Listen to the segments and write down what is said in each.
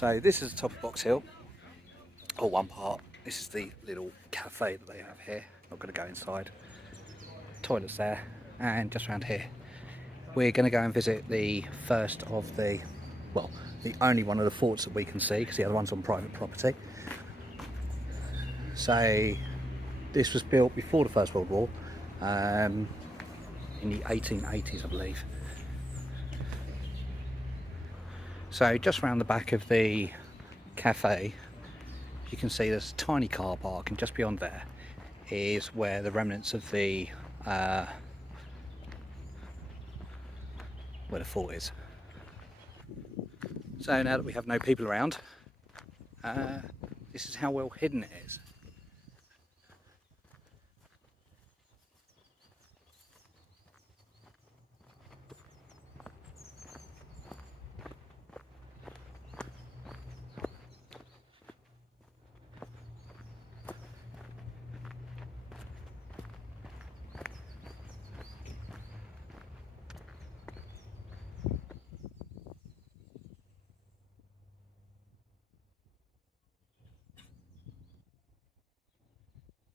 So this is the top of Box Hill, or one part. This is the little cafe that they have here. Not going to go inside. Toilets there, and just around here. We're going to go and visit the first of the, well, the only one of the forts that we can see, because the other one's on private property. So this was built before the First World War, in the 1880s, I believe. So just around the back of the cafe, you can see there's a tiny car park, and just beyond there is where the remnants of the where the fort is. So now that we have no people around, this is how well hidden it is.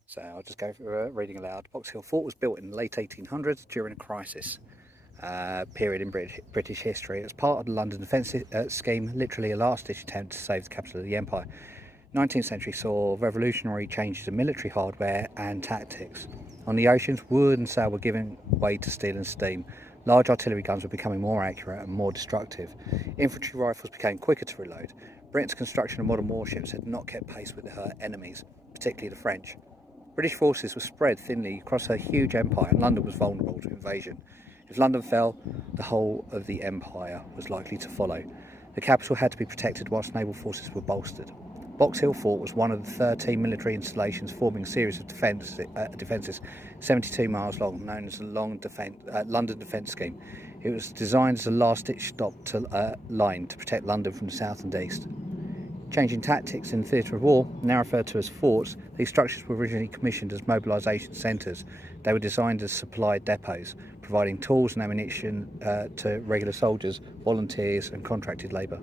So I'll just go for reading aloud. Box Hill Fort was built in the late 1800s during a crisis period in British history. It was part of the London Defence scheme, literally a last-ditch attempt to save the capital of the empire. 19th century saw revolutionary changes in military hardware and tactics. On the oceans, wood and sail were giving way to steel and steam. Large artillery guns were becoming more accurate and more destructive. Infantry rifles became quicker to reload. Britain's construction of modern warships had not kept pace with her enemies, particularly the French. British forces were spread thinly across a huge empire, and London was vulnerable to invasion. If London fell, the whole of the empire was likely to follow. The capital had to be protected whilst naval forces were bolstered. Box Hill Fort was one of the 13 military installations forming a series of defences 72 miles long, known as the London Defence Scheme. It was designed as a last-ditch stop to line to protect London from the south and east. Changing tactics in the theatre of war, now referred to as forts, these structures were originally commissioned as mobilisation centres. They were designed as supply depots, providing tools and ammunition to regular soldiers, volunteers and contracted labour.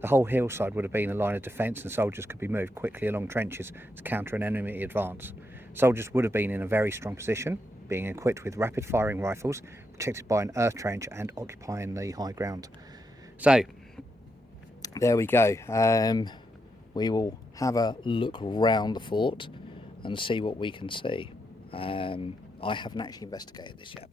The whole hillside would have been a line of defence, and soldiers could be moved quickly along trenches to counter an enemy advance. Soldiers would have been in a very strong position, being equipped with rapid-firing rifles, protected by an earth trench and occupying the high ground. So, there we go. We will have a look around the fort and see what we can see. I haven't actually investigated this yet.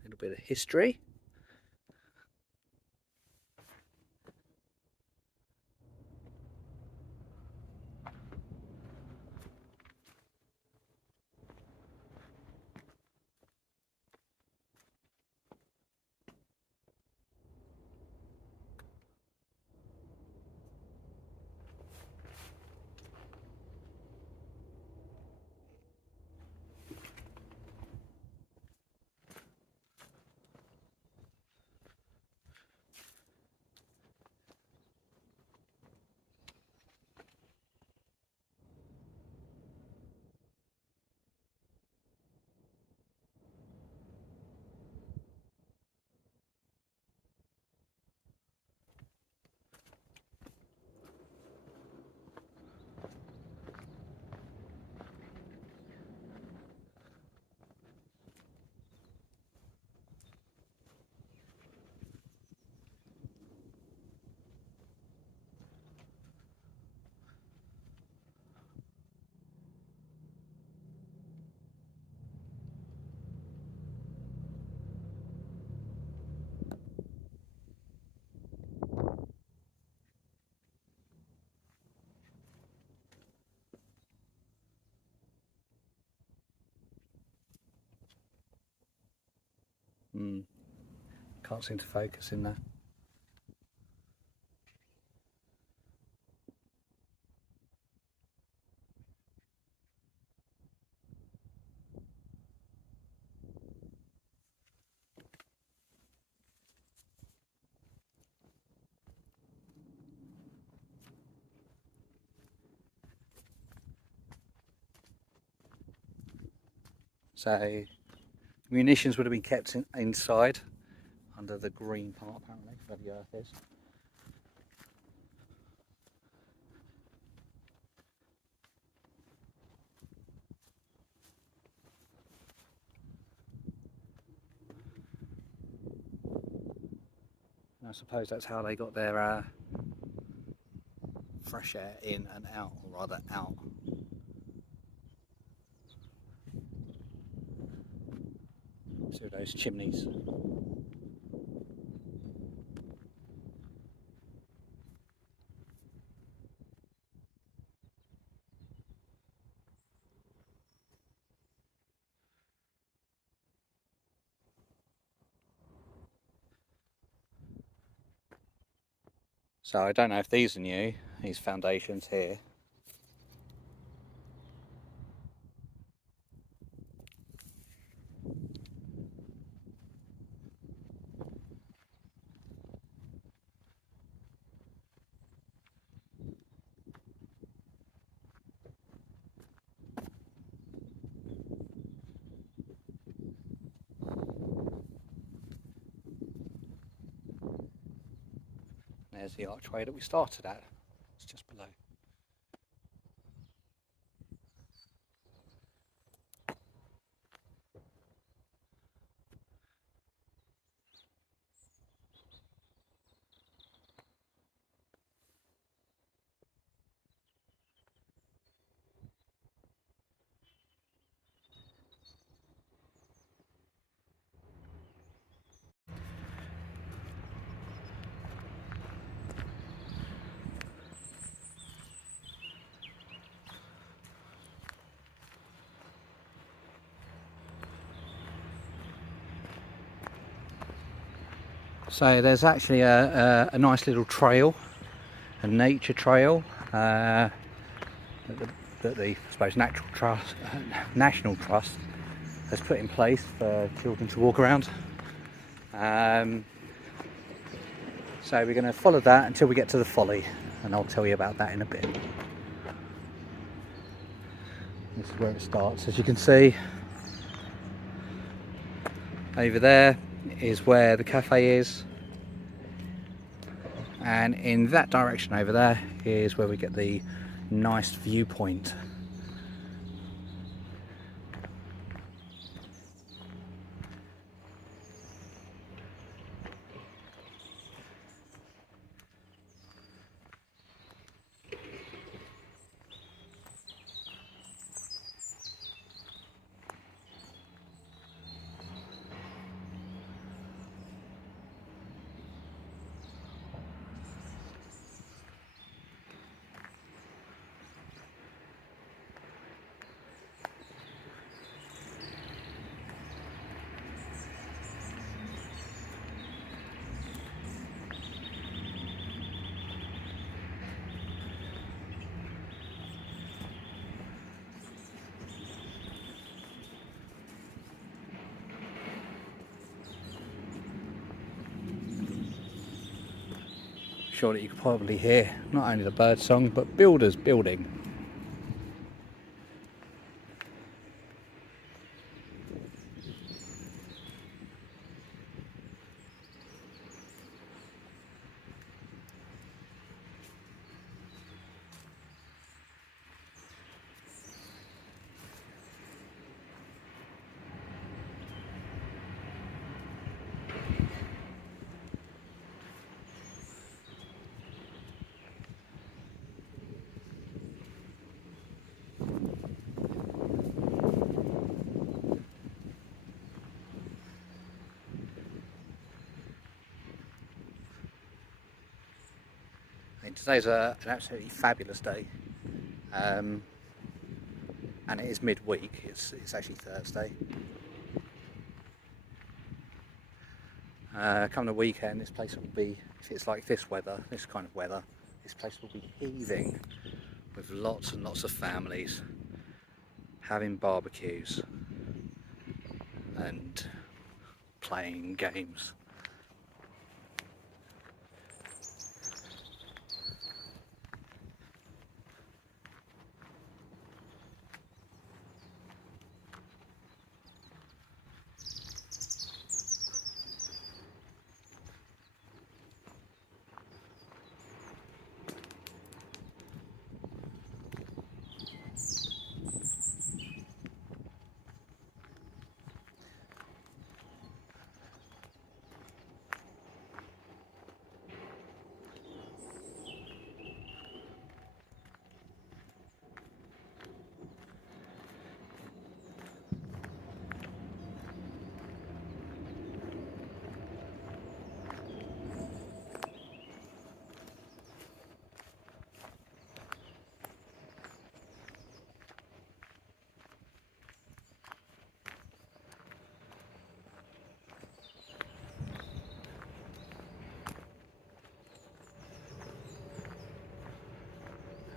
A little bit of history. Can't seem to focus in there. So munitions would have been kept inside under the green part, apparently, where the earth is. And I suppose that's how they got their fresh air in and out, or rather out. See those chimneys. So I don't know if these are new, these foundations here. There's the archway that we started at. It's just below. So there's actually a nice little trail, a nature trail that the I suppose National Trust has put in place for children to walk around. So we're going to follow that until we get to the folly, and I'll tell you about that in a bit. This is where it starts. As you can see, over there is where the cafe is, and in that direction over there is where we get the nice viewpoint. Sure that you can probably hear not only the bird song but builders building. Today's an absolutely fabulous day, and it is midweek. It's actually Thursday. Come the weekend, this place will be, if it's like this weather, this kind of weather, this place will be heaving with lots and lots of families having barbecues and playing games.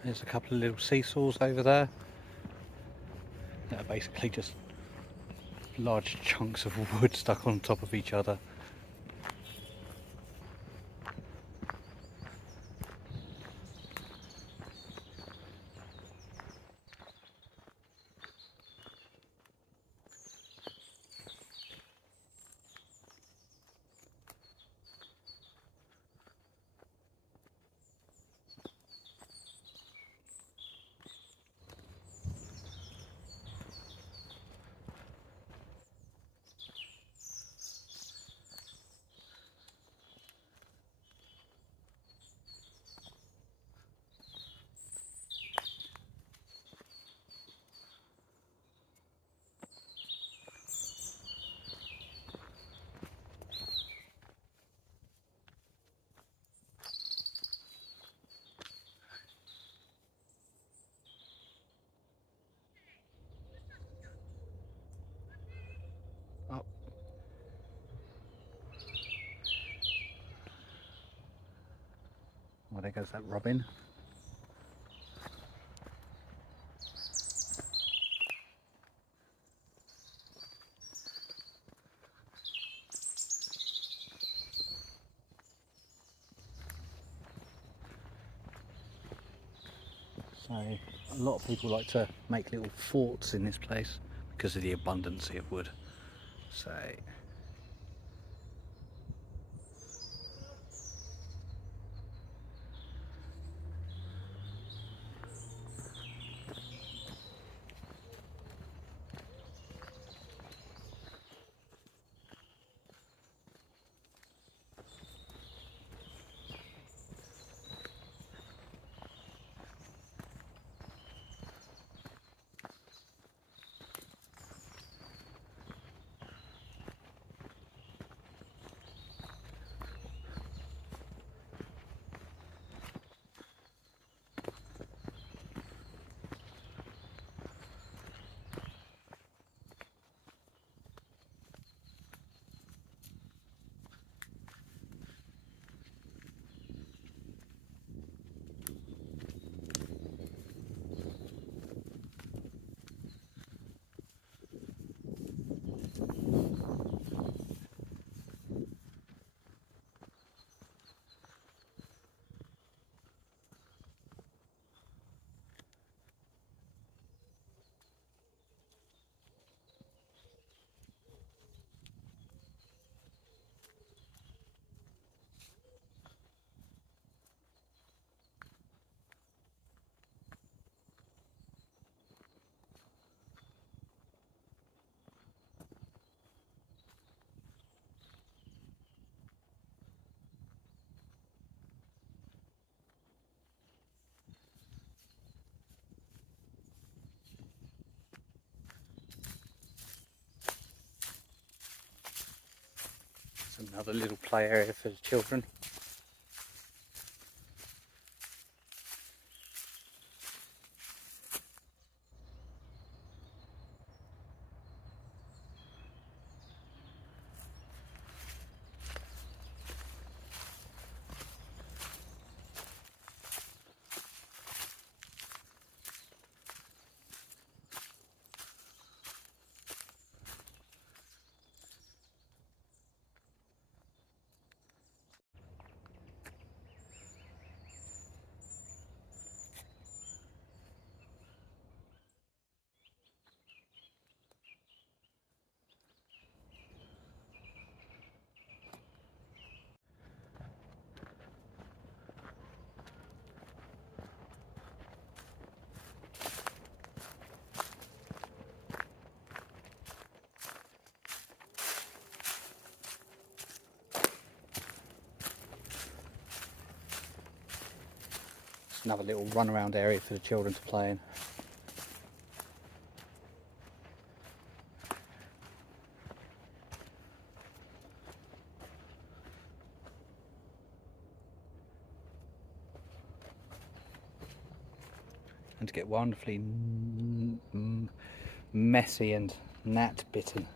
There's a couple of little seesaws over there that are basically just large chunks of wood stuck on top of each other. Oh. Well, there goes that robin. So a lot of people like to make little forts in this place because of the abundance of wood. So it's another little play area for the children. It's another little run around area for the children to play in. And to get wonderfully messy and gnat bitten.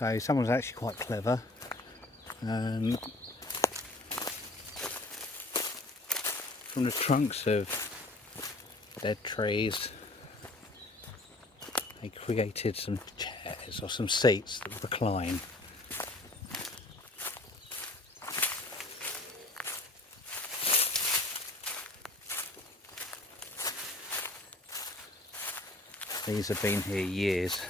So someone's actually quite clever. From the trunks of dead trees, they created some chairs or some seats that recline. These have been here years.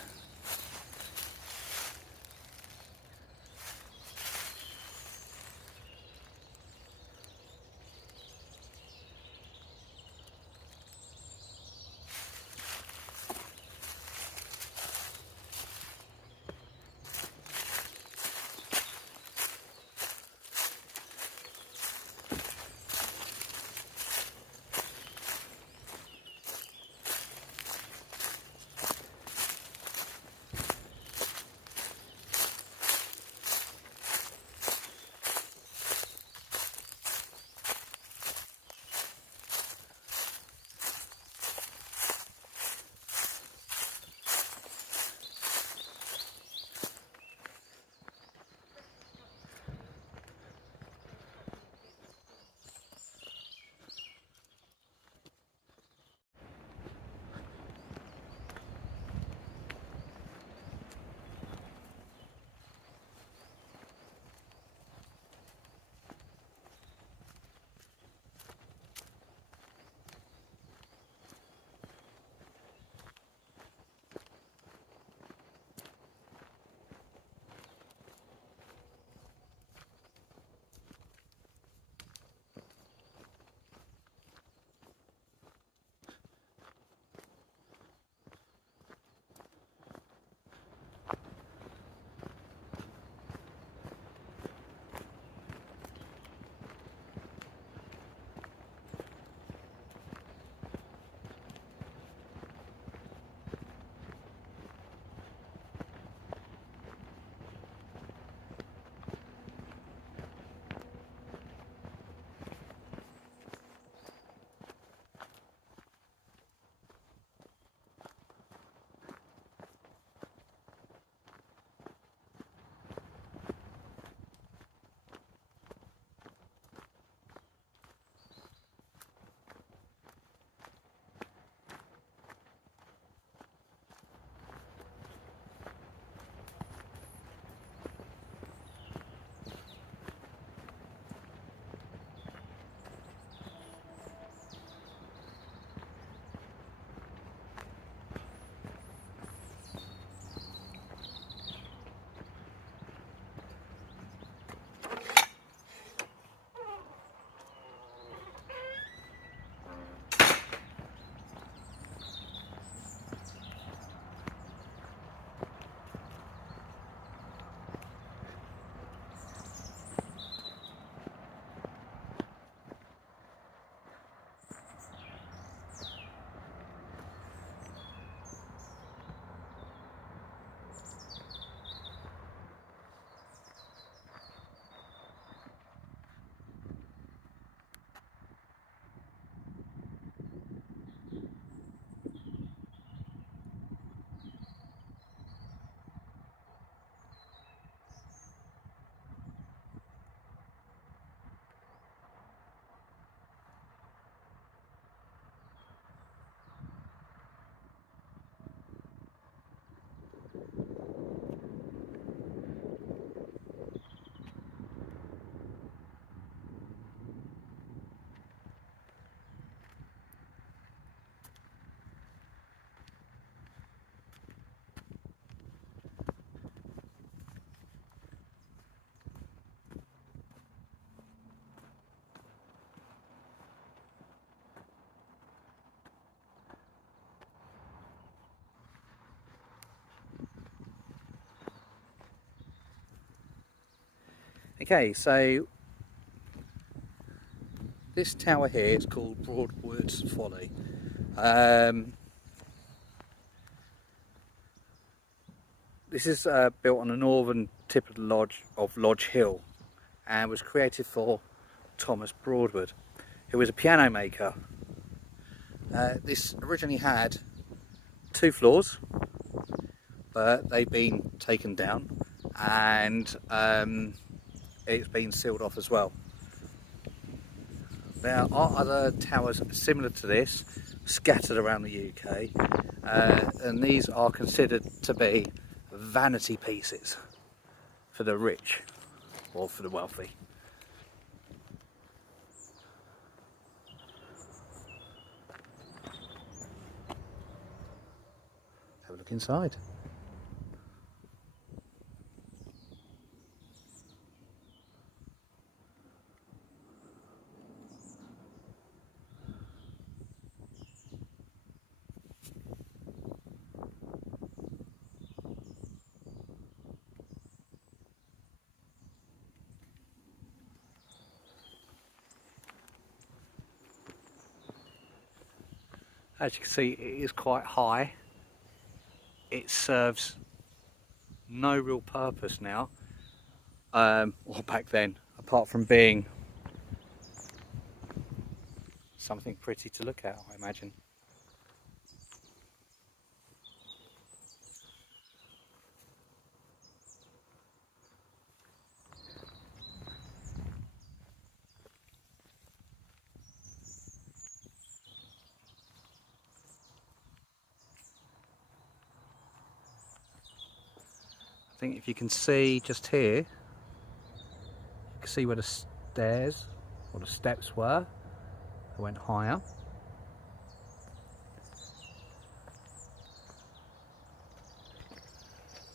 Okay, so this tower here is called Broadwood's Folly. This is built on the northern tip of the Lodge Hill, and was created for Thomas Broadwood, who was a piano maker. This originally had 2 floors, but they've been taken down and it's been sealed off as well. There are other towers similar to this scattered around the UK, and these are considered to be vanity pieces for the rich or for the wealthy. Have a look inside. As you can see, it is quite high. It serves no real purpose now, or back then, apart from being something pretty to look at, I imagine. I think if you can see just here, you can see where the stairs or the steps were. They went higher.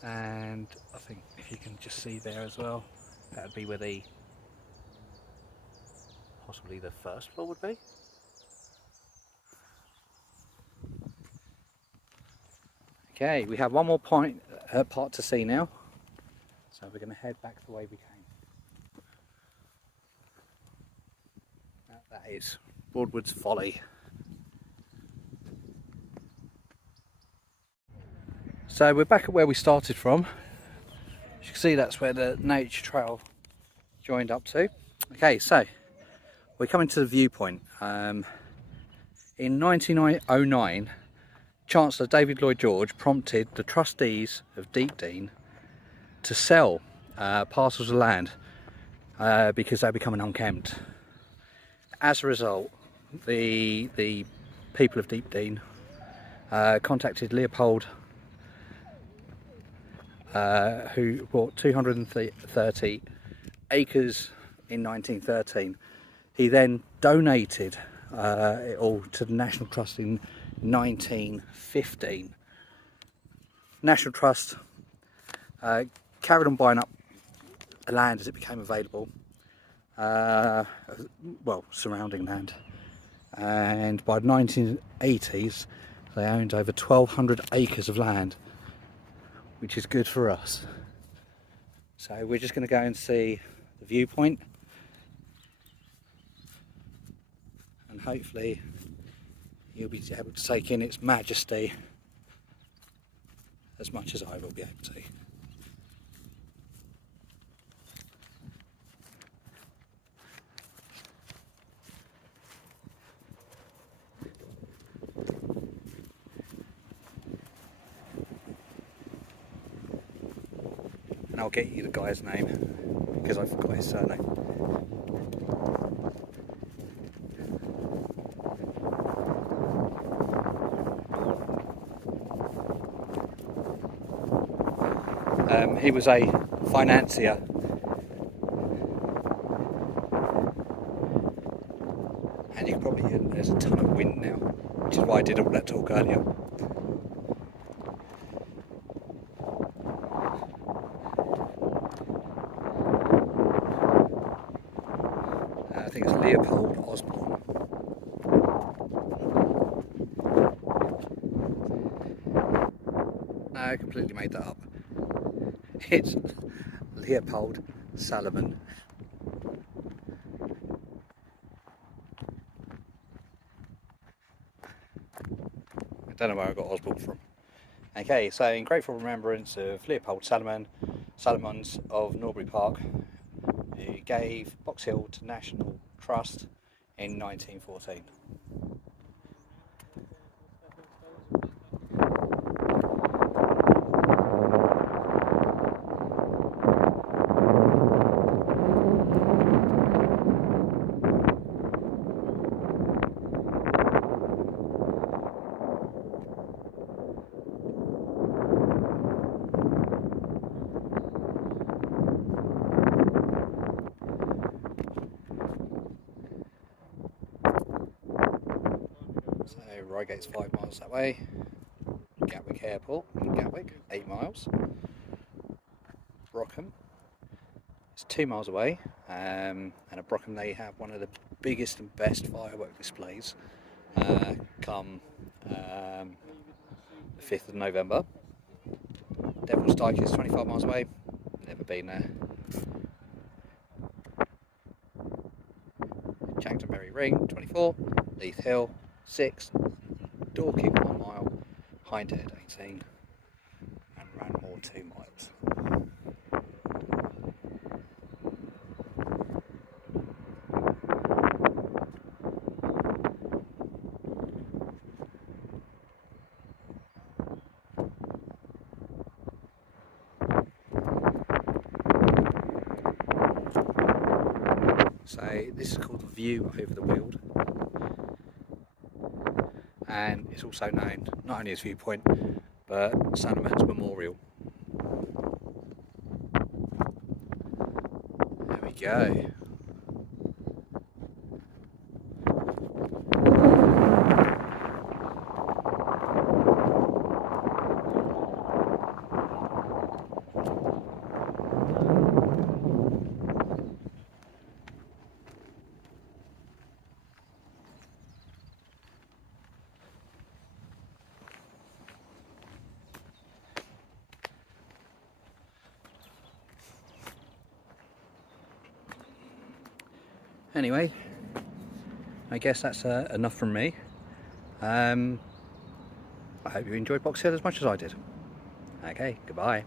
And I think if you can just see there as well, that would be where possibly the first floor would be. Okay, we have one more part to see now, so we're going to head back the way we came. That is Broadwood's Folly. So we're back at where we started from. As you can see, that's where the nature trail joined up to. Okay, so we're coming to the viewpoint. In 1909, Chancellor David Lloyd George prompted the trustees of Deepdene to sell parcels of land because they were becoming unkempt. As a result, the people of Deepdene contacted Leopold, who bought 230 acres in 1913. He then donated it all to the National Trust in 1915. National Trust carried on buying up the land as it became available, well, surrounding land, and by the 1980s they owned over 1,200 acres of land, which is good for us. So we're just going to go and see the viewpoint, and hopefully you'll be able to take in its majesty as much as I will be able to. And I'll get you the guy's name because I forgot his surname. He was a financier, and you can probably hear there's a ton of wind now, which is why I did all that talk earlier. I think it's Leopold Osborne. No, I completely made that up. It's Leopold Salomon. I don't know where I got Osborne from. Okay, so in grateful remembrance of Leopold Salomons of Norbury Park, who gave Box Hill to National Trust in 1914. Reigate 5 miles that way. Gatwick Airport in Gatwick, 8 miles. Brockham is 2 miles away, and at Brockham they have one of the biggest and best firework displays come the 5th of November. Devil's Dyke is 25 miles away, never been there. Chanctonbury Ring, 24, Leith Hill, 6, Dorking, 1 mile, Hindhead, 18, and Ranmore, 2 miles. So this is called the View over the Weald, and it's also known not only as Viewpoint but Sandeman's Memorial. There we go. Anyway, I guess that's enough from me. I hope you enjoyed Box Hill as much as I did. Okay, goodbye.